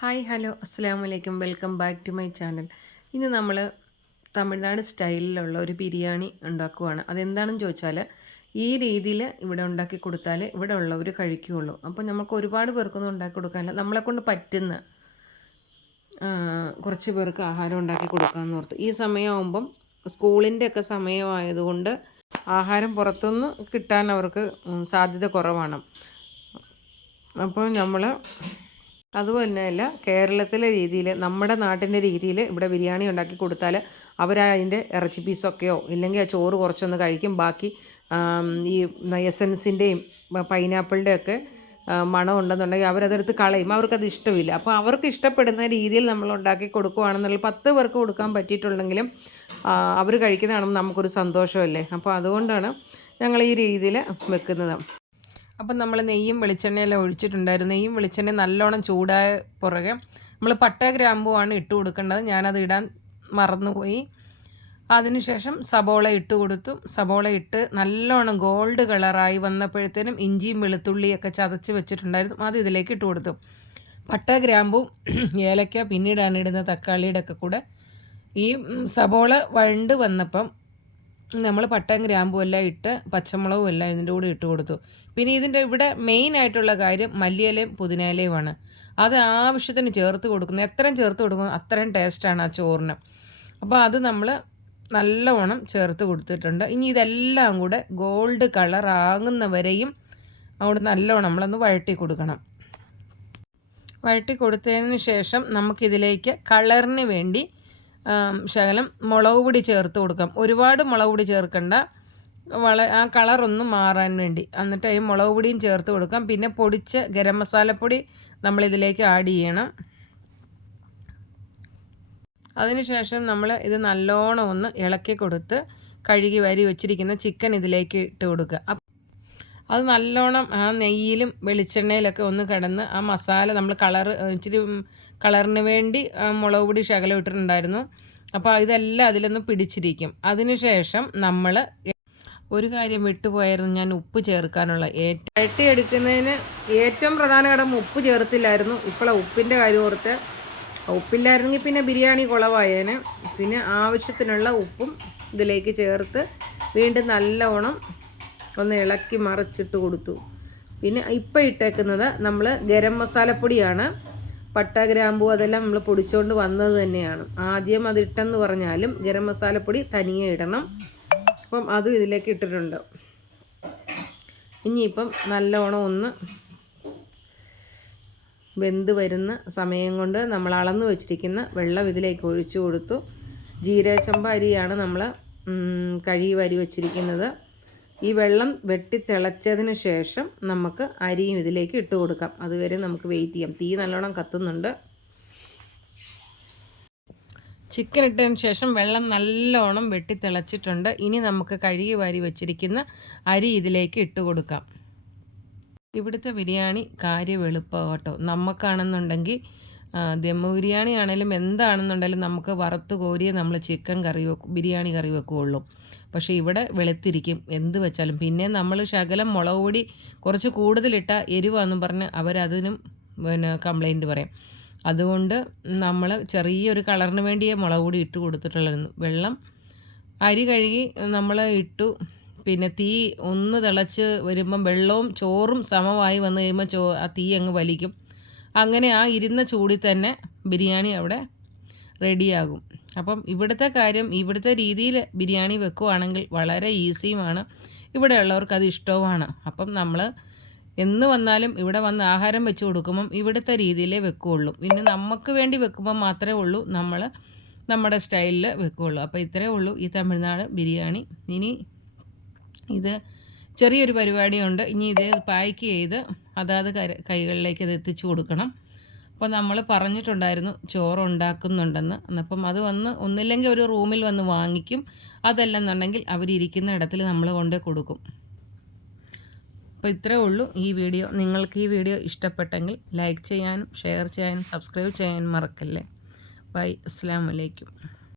Hi hello അസ്സാം വലൈക്കും welcome back to my channel. ഇന്ന് നമ്മൾ തമിഴ്നാട് സ്റ്റൈലിലുള്ള ഒരു ബിരിയാണി ഉണ്ടാക്കുവാണ്. അതെന്താണെന്ന് ചോദിച്ചാൽ ഈ രീതിയിൽ ഇവിടെ ഉണ്ടാക്കി കൊടുത്താൽ ഇവിടെ ഉള്ളവർ കഴിക്കുകയുള്ളൂ. അപ്പോൾ നമുക്ക് ഒരുപാട് പേർക്കൊന്നും ഉണ്ടാക്കി കൊടുക്കാനില്ല, നമ്മളെക്കൊണ്ട് പറ്റുന്ന കുറച്ച് പേർക്ക് ആഹാരം ഉണ്ടാക്കി കൊടുക്കാമെന്ന് ഓർത്ത്. ഈ സമയമാകുമ്പം സ്കൂളിൻ്റെ ഒക്കെ സമയമായതുകൊണ്ട് ആഹാരം പുറത്തുനിന്ന് കിട്ടാൻ അവർക്ക് സാധ്യത കുറവാണ്. അപ്പോൾ നമ്മൾ അതുതന്നെയല്ല, കേരളത്തിലെ രീതിയിൽ നമ്മുടെ നാട്ടിൻ്റെ രീതിയിൽ ഇവിടെ ബിരിയാണി ഉണ്ടാക്കി കൊടുത്താൽ അവരതിൻ്റെ ഇറച്ചി പീസൊക്കെയോ ഇല്ലെങ്കിൽ ആ ചോറ് കുറച്ചൊന്ന് കഴിക്കും. ബാക്കി ഈ എസൻസിൻ്റെയും പൈനാപ്പിളിൻ്റെയൊക്കെ മണം ഉണ്ടെന്നുണ്ടെങ്കിൽ അവരതെടുത്ത് കളയും. അവർക്കത് ഇഷ്ടമില്ല. അപ്പോൾ അവർക്ക് ഇഷ്ടപ്പെടുന്ന രീതിയിൽ നമ്മൾ ഉണ്ടാക്കി കൊടുക്കുകയാണെന്നുള്ള 10 പേർക്ക് കൊടുക്കാൻ പറ്റിയിട്ടുണ്ടെങ്കിലും അവർ കഴിക്കുന്നതാണെന്ന് നമുക്കൊരു സന്തോഷമല്ലേ. അപ്പോൾ അതുകൊണ്ടാണ് ഞങ്ങൾ ഈ രീതിയിൽ വെക്കുന്നത്. അപ്പം നമ്മൾ നെയ്യും വെളിച്ചെണ്ണയെല്ലാം ഒഴിച്ചിട്ടുണ്ടായിരുന്നു. നെയ്യും വെളിച്ചെണ്ണയും നല്ലോണം ചൂടായ പുറകെ നമ്മൾ പട്ട ഗ്രാമ്പുമാണ് ഇട്ട് കൊടുക്കേണ്ടത്. ഞാനത് ഇടാൻ മറന്നുപോയി. അതിനുശേഷം സബോള ഇട്ട് കൊടുത്തു. സബോള ഇട്ട് നല്ലോണം ഗോൾഡ് കളറായി വന്നപ്പോഴത്തേനും ഇഞ്ചിയും വെളുത്തുള്ളിയൊക്കെ ചതച്ച് വെച്ചിട്ടുണ്ടായിരുന്നു, അത് ഇതിലേക്ക് ഇട്ട് കൊടുത്തു. പട്ട ഗ്രാമ്പും ഏലക്ക പിന്നീടാണ് ഇടുന്നത്, തക്കാളിയുടെ ഒക്കെ കൂടെ. ഈ സബോള വഴണ്ട് വന്നപ്പം നമ്മൾ പട്ടയും ഗ്രാമ്പും എല്ലാം ഇട്ട് പച്ചമുളകും എല്ലാം ഇതിൻ്റെ കൂടെ ഇട്ട് കൊടുത്തു. പിന്നെ ഇതിൻ്റെ ഇവിടെ മെയിനായിട്ടുള്ള കാര്യം മല്ലിയിലയും പുതിനയിലയുമാണ്. അത് ആവശ്യത്തിന് ചേർത്ത് കൊടുക്കുന്നത്. എത്രയും ചേർത്ത് കൊടുക്കുന്നു അത്രയും ടേസ്റ്റാണ് ആ ചോറിന്. അപ്പോൾ അത് നമ്മൾ നല്ലവണ്ണം ചേർത്ത് കൊടുത്തിട്ടുണ്ട്. ഇനി ഇതെല്ലാം കൂടെ ഗോൾഡ് കളർ ആകുന്നവരെയും അവിടെ നല്ലവണ്ണം നമ്മളൊന്ന് വഴറ്റി കൊടുക്കണം. വഴറ്റി കൊടുത്തതിന് ശേഷം നമുക്കിതിലേക്ക് കളറിന് വേണ്ടി ശകലം മുളക് പൊടി ചേർത്ത് കൊടുക്കാം. ഒരുപാട് മുളക് പൊടി ചേർക്കണ്ട, ആ കളറൊന്ന് മാറാൻ വേണ്ടി. എന്നിട്ട് ഈ മുളക് പൊടിയും ചേർത്ത് കൊടുക്കാം. പിന്നെ പൊടിച്ച ഗരം മസാലപ്പൊടി നമ്മളിതിലേക്ക് ആഡ് ചെയ്യണം. അതിനുശേഷം നമ്മൾ ഇത് നല്ലോണം ഒന്ന് ഇളക്കി കൊടുത്ത് കഴുകി വാരി വെച്ചിരിക്കുന്ന ചിക്കൻ ഇതിലേക്ക് ഇട്ട് കൊടുക്കുക. അത് നല്ലോണം ആ നെയ്യിലും വെളിച്ചെണ്ണയിലൊക്കെ ഒന്ന് കിടന്ന് ആ മസാല നമ്മൾ ഇച്ചിരി കളറിന് വേണ്ടി മുളക് പൊടി ശകലം ഇട്ടിട്ടുണ്ടായിരുന്നു. അപ്പോൾ ഇതെല്ലാം അതിലൊന്ന് പിടിച്ചിരിക്കും. അതിനുശേഷം നമ്മൾ ഒരു കാര്യം വിട്ടുപോയായിരുന്നു, ഞാൻ ഉപ്പ് ചേർക്കാനുള്ള. വഴറ്റിയെടുക്കുന്നതിന് ഏറ്റവും പ്രധാന ഘടകം ഉപ്പ് ചേർത്തില്ലായിരുന്നു. ഇപ്പോഴാണ് ഉപ്പിൻ്റെ കാര്യം ഓർത്ത്. ഉപ്പില്ലായിരുന്നെങ്കിൽ പിന്നെ ബിരിയാണി കുളവായേനെ. പിന്നെ ആവശ്യത്തിനുള്ള ഉപ്പും ഇതിലേക്ക് ചേർത്ത് വീണ്ടും നല്ലവണ്ണം ഒന്ന് ഇളക്കി മറിച്ചിട്ട് കൊടുത്തു. പിന്നെ ഇപ്പം ഇട്ടേക്കുന്നത് നമ്മൾ ഗരം മസാലപ്പൊടിയാണ്. പട്ട ഗ്രാമ്പൂ അതെല്ലാം നമ്മൾ പൊടിച്ചുകൊണ്ട് വന്നത് തന്നെയാണ്. ആദ്യം അതിട്ടെന്ന് പറഞ്ഞാലും ഗരം മസാലപ്പൊടി തനിയെ ഇടണം. അപ്പം അതും ഇതിലേക്ക് ഇട്ടിട്ടുണ്ട്. ഇനിയിപ്പം നല്ലോണം ഒന്ന് വെന്ത് വരുന്ന സമയം കൊണ്ട് നമ്മൾ അളന്ന് വെച്ചിരിക്കുന്ന വെള്ളം ഇതിലേക്ക് ഒഴിച്ചു കൊടുത്തു. ജീരകശമ്പ അരിയാണ് നമ്മൾ കഴുകി വാരി വെച്ചിരിക്കുന്നത്. ഈ വെള്ളം വെട്ടിത്തിളച്ചതിന് ശേഷം നമുക്ക് അരിയും ഇതിലേക്ക് ഇട്ട് കൊടുക്കാം. അതുവരെ നമുക്ക് വെയിറ്റ് ചെയ്യാം. തീ നല്ലോണം കത്തുന്നുണ്ട്. ചിക്കൻ ഇട്ടതിന് ശേഷം വെള്ളം നല്ലോണം വെട്ടിത്തിളച്ചിട്ടുണ്ട്. ഇനി നമുക്ക് കഴുകി വാരി വെച്ചിരിക്കുന്ന അരി ഇതിലേക്ക് ഇട്ട് കൊടുക്കാം. ഇവിടുത്തെ ബിരിയാണി കാര്യം എളുപ്പമാണ് കേട്ടോ. നമുക്കാണെന്നുണ്ടെങ്കിൽ ദം ബിരിയാണി ആണെങ്കിലും എന്താണെന്നുണ്ടെങ്കിലും നമുക്ക് വറുത്ത് കോരിയേ നമ്മൾ ചിക്കൻ ബിരിയാണി കറി വെക്കുകയുള്ളൂ. പക്ഷേ ഇവിടെ വെളുത്തിരിക്കും എന്ത് വെച്ചാലും. പിന്നെ നമ്മൾ ശകലം മുളക് പൊടി കുറച്ച് കൂടുതലിട്ട എരിവാണെന്നും പറഞ്ഞ് അവരതിനും കംപ്ലൈൻറ്റ് പറയും. അതുകൊണ്ട് നമ്മൾ ചെറിയൊരു കളറിന് വേണ്ടിയേ മുളക് പൊടി ഇട്ട് കൊടുത്തിട്ടുള്ളായിരുന്നു. വെള്ളം അരി കഴുകി നമ്മൾ ഇട്ടു. പിന്നെ തീ ഒന്ന് തിളച്ച് വരുമ്പം വെള്ളവും ചോറും സമമായി വന്നു കഴിയുമ്പോൾ ആ തീ അങ്ങ് വലിക്കും. അങ്ങനെ ആ ഇരുന്ന ചൂടിൽ തന്നെ ബിരിയാണി അവിടെ റെഡിയാകും. അപ്പം ഇവിടുത്തെ കാര്യം, ഇവിടുത്തെ രീതിയിൽ ബിരിയാണി വെക്കുവാണെങ്കിൽ വളരെ ഈസിയുമാണ്. ഇവിടെ ഉള്ളവർക്ക് അത് ഇഷ്ടവുമാണ്. അപ്പം നമ്മൾ എന്ന് വന്നാലും ഇവിടെ വന്ന് ആഹാരം വെച്ച് കൊടുക്കുമ്പം ഇവിടുത്തെ രീതിയിലേ വെക്കുകയുള്ളൂ. പിന്നെ നമുക്ക് വേണ്ടി വെക്കുമ്പം മാത്രമേ ഉള്ളൂ നമ്മൾ നമ്മുടെ സ്റ്റൈലിൽ വെക്കുകയുള്ളൂ. അപ്പോൾ ഇത്രയേ ഉള്ളൂ ഈ തമിഴ്നാട് ബിരിയാണി. ഇനി ഇത് ചെറിയൊരു പരിപാടിയുണ്ട്. ഇനി ഇത് പാക്ക് ചെയ്ത് അതാത് കൈകളിലേക്ക് അത് എത്തിച്ചു കൊടുക്കണം. അപ്പോൾ നമ്മൾ പറഞ്ഞിട്ടുണ്ടായിരുന്നു ചോറ് ഉണ്ടാക്കുന്നുണ്ടെന്ന്. അപ്പം അത് ഒന്നില്ലെങ്കിൽ ഒരു റൂമിൽ വന്ന് വാങ്ങിക്കും, അതല്ലെന്നുണ്ടെങ്കിൽ അവരിയ്ക്കുന്ന ഇടത്തിൽ നമ്മൾ കൊണ്ടേ കൊടുക്കും. അപ്പോൾ ഇത്രയേ ഉള്ളൂ ഈ വീഡിയോ. നിങ്ങൾക്ക് ഈ വീഡിയോ ഇഷ്ടപ്പെട്ടെങ്കിൽ ലൈക്ക് ചെയ്യാനും ഷെയർ ചെയ്യാനും സബ്സ്ക്രൈബ് ചെയ്യാനും മറക്കല്ലേ. ബൈ. അസ്സലാമു അലൈക്കും.